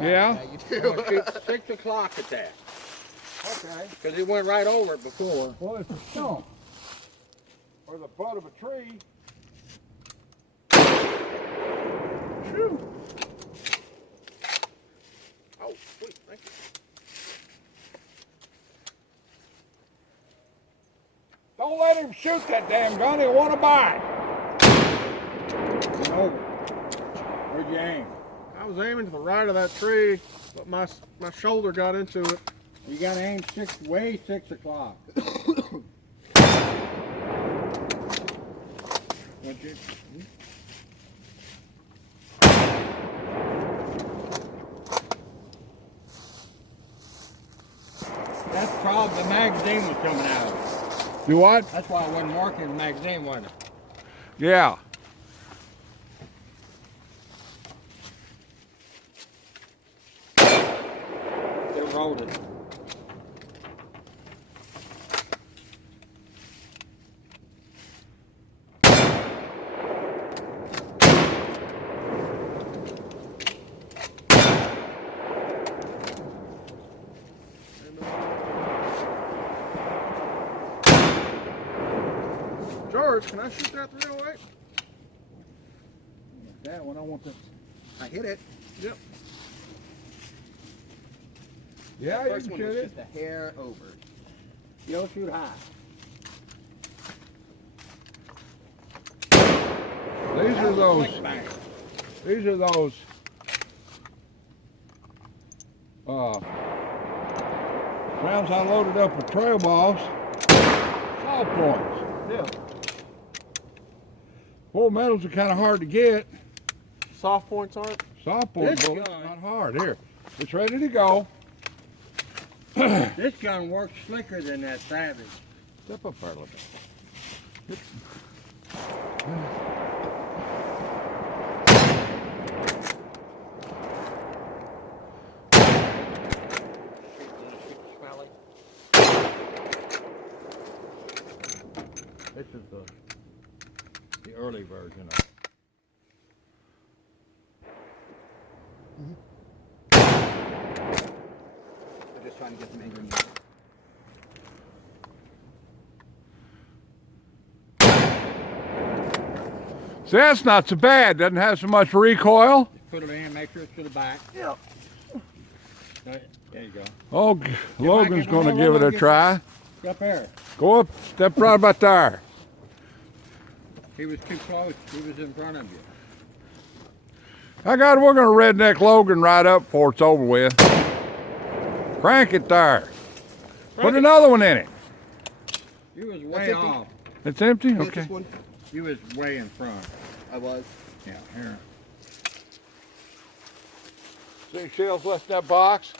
Yeah? Yeah, you do. I'm gonna shoot 6 o'clock at that. Okay. Because it went right over it before. Well, it's a stump. Or the butt of a tree. Phew. Oh, sweet, thank you. Don't let him shoot that damn gun. He'll want to buy it. Over. Where'd you aim? I was aiming to the right of that tree, but my shoulder got into it. You gotta aim way 6 o'clock. That's probably the magazine was coming out of it. Do what? That's why I wasn't working the magazine, wasn't it? Yeah. It rolled it. George, can I shoot that 308? That one, I want this. I hit it. Yep. Yeah, The you first can one shoot was it. just a hair over. You don't shoot high. These are those. Flick bang. These are those. Rounds I loaded up with trail balls. Saw points. Yeah. Full metals are kind of hard to get. Soft points aren't? Saw point This bullets gun- not hard. Here, it's ready to go. This gun works slicker than that Savage. Step up there a little bit. This is the early version of it. I'm just trying to get some angry music. See, that's not so bad. Doesn't have so much recoil. Just put it in, make sure it's to the back. Yep. There you go. Oh, Logan's back, going to come give on, it a Logan. try. Up there. Go up, step right about there. He was too close. He was in front of you. I got it. We're going to redneck Logan right up before it's over with. Crank it there. Put another one in it. You was way empty. off. It's empty? Hit Okay. this one. You was way in front. I was. Yeah, here. See shells left in that box?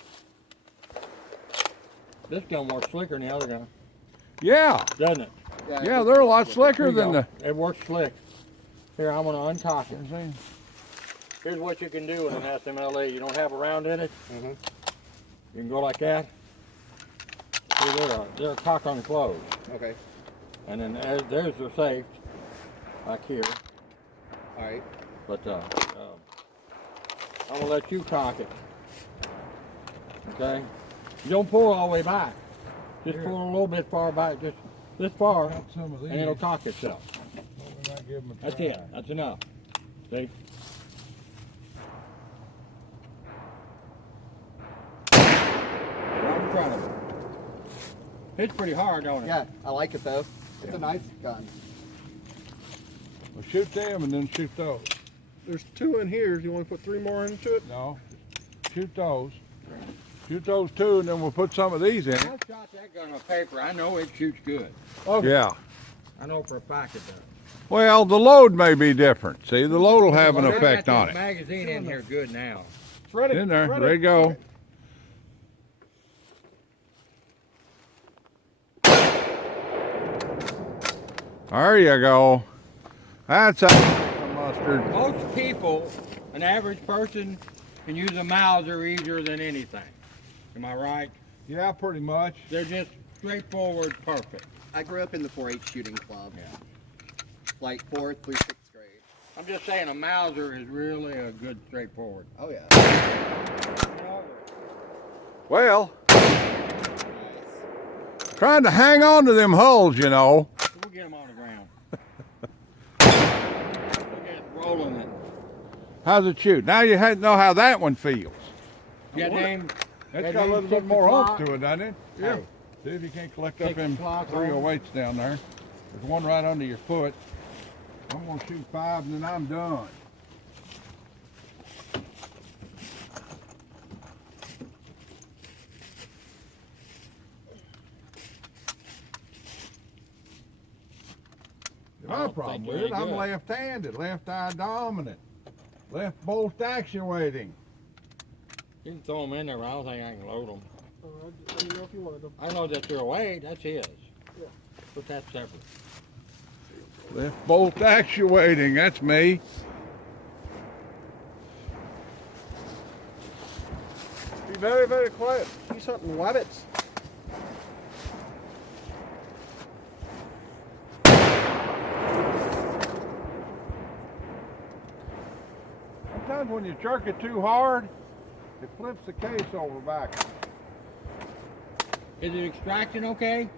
This gun works slicker than the other gun, Yeah. doesn't it? Yeah, they're a lot slicker Here you than go. the... It works slick. Here, I'm going to uncock it. See? Here's what you can do with an SMLE. You don't have a round in it. Mm-hmm. You can go like that. See, they're cock unclosed. Okay. And then there's their safe, like here. All right. But I'm gonna let you cock it. Okay? You don't pull all the way back. Just Here. pull a little bit far back, just this far, Got some of these. and it'll cock itself. We might give 'em a That's try. it. That's enough. See? Right in front of it. Hits pretty hard, don't it? Yeah, I like it though. It's a nice gun. Well, shoot them and then shoot those. There's 2 in here. Do you want to put 3 more into it? No. Shoot those. Shoot those 2 and then we'll put some of these in I it. shot that gun on paper. I know it shoots good. Yeah. I know for a fact it does. Well, the load may be different. See, the load will have an Well, they effect got on this it. magazine in here good now. It's ready. In there, Ready. ready to go. There you go. That's a mustard. Most people, an average person, can use a Mauser easier than anything. Am I right? Yeah, pretty much. They're just straightforward, perfect. I grew up in the 4-H shooting club. Yeah. Like 4th through 6th grade. just saying a Mauser is really a good straightforward. Oh yeah. Well, trying to hang on to them hulls, you know. We'll get them on the ground. Look at it rolling it. How's it shoot? Now you know how that one feels. Yeah, name. That's got a little bit more oomph to it, doesn't it? Yeah. See if you can't collect up Take the them clock 308s down there. There's one right under your foot. I'm gonna shoot 5 and then I'm done. My problem with it, I'm left-handed, left eye dominant, left bolt actuating. You can throw them in there, but I don't think I can load them. I didn't know if you wanted them. I know that they're away. That's his. Yeah. But that's separate. Left bolt actuating, that's me. Be very, very quiet. He's hunting wabbits. Sometimes when you jerk it too hard, it flips the case over back. Is it extracting okay?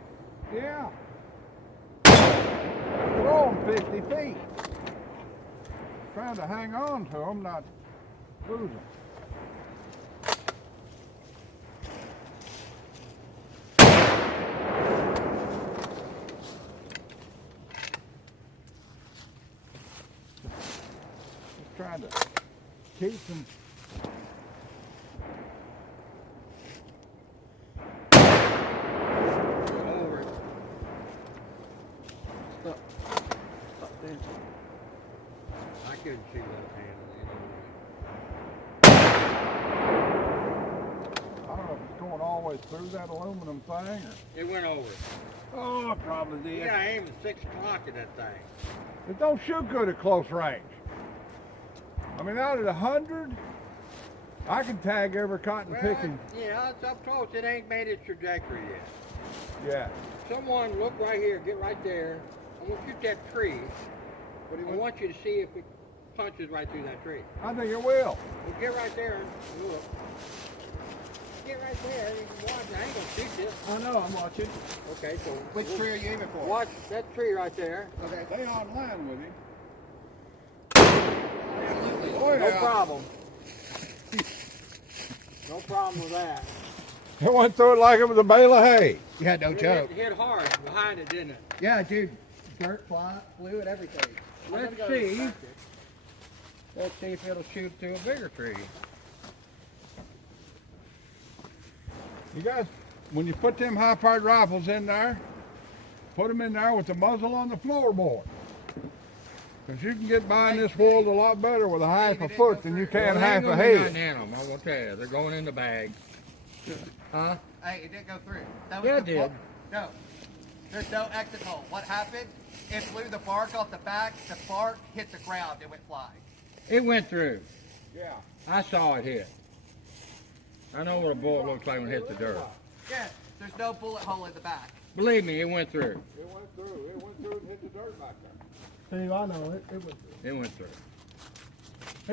Yeah. Throw them 50 feet. Trying to hang on to them, not lose them. Just trying to keep them. Over it. Stop. Stop dancing. I couldn't see left-handed. I don't know if it's going all the way through that aluminum thing or. It went over. Oh, it probably did. Yeah, I aimed at 6 o'clock at that thing. It don't shoot good at close range. I mean, out at 100, I can tag every cotton picking. Yeah, it's up close. It ain't made its trajectory yet. Yeah. Someone look right here, get right there. I'm gonna shoot that tree. But I want you to see if it punches right through that tree. I think it will. Well, get right there and look. Get right there. You can watch. I ain't gonna shoot this. I know, I'm watching. Okay, so Which tree are you aiming for? watch that tree right there. Okay. Stay online with him. Absolutely. Oh, No yeah. problem. No problem with that. It went through it like it was a bale of hay. Yeah, no It joke. hit hard behind it, didn't it? Yeah, dude. Dirt, fluid, everything. Let's see. Let's see if it'll shoot to a bigger tree. You guys, when you put them high-powered rifles in there, put them in there with the muzzle on the floorboard. Because you can get behind this world a lot better with a half a foot than you can half a head. In them, I'm gonna tell you, they're going in the bag. Huh? Hey, it didn't go through. That Yeah, the it did. No. There's no exit hole. What happened? It blew the bark off the back. The bark hit the ground. It went flying. It went through. Yeah. I saw it hit. I know what a bullet looks like when it hits the dirt. Yeah. There's no bullet hole in the back. Believe me, it went through. It went through. It went through and hit the dirt back there. Steve, I know it. It was. It went through.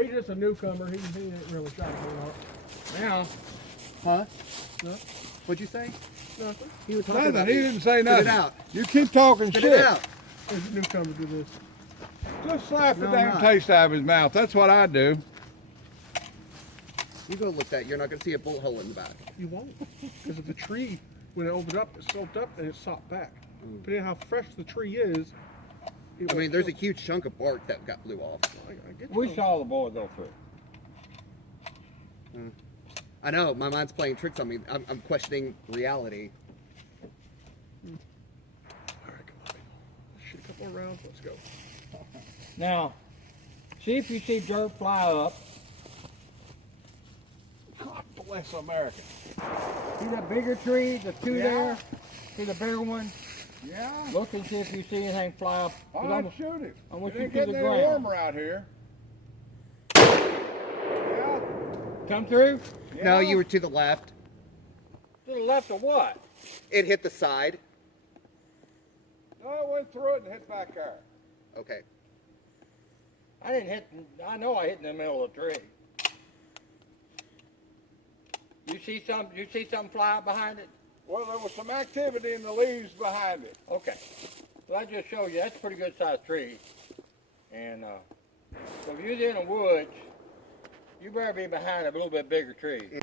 He's just a newcomer. He ain't really shot a whole lot. Now, Huh? No, What'd you say? nothing. He was talking Nothing. about He didn't say Spit nothing. it out. You keep talking Spit shit. it out. He's a newcomer to this. Just slap the No, damn I'm not. taste out of his mouth. That's what I do. You go look that. You're not gonna see a bullet hole in the back. You won't. Because of the tree, when it opened up, it soaked up and it sopped back. Depending on how fresh the tree is. I mean, there's a huge chunk of bark that got blew off. I get we you. saw the bullet go through. I know, my mind's playing tricks on me. I'm questioning reality. All right, come on. Let's shoot a couple more rounds. Let's go. Now, see if you see dirt fly up. God bless America. See that bigger tree, the two Yeah. there? See the bigger one? Yeah. Look and see if you see anything fly up. 'Cause I'll I'm- shoot it. I want It you ain't to the getting any ground. warmer out here. Yeah. Come through? No, Yeah. you were to the left. To the left of what? It hit the side. No, it went through it and hit back there. Okay. I didn't hit. I know I hit in the middle of the tree. You see something fly out behind it? Well, there was some activity in the leaves behind it. Okay. Well, I just showed you that's a pretty good sized tree. And so if you're in the woods, you better be behind a little bit bigger tree.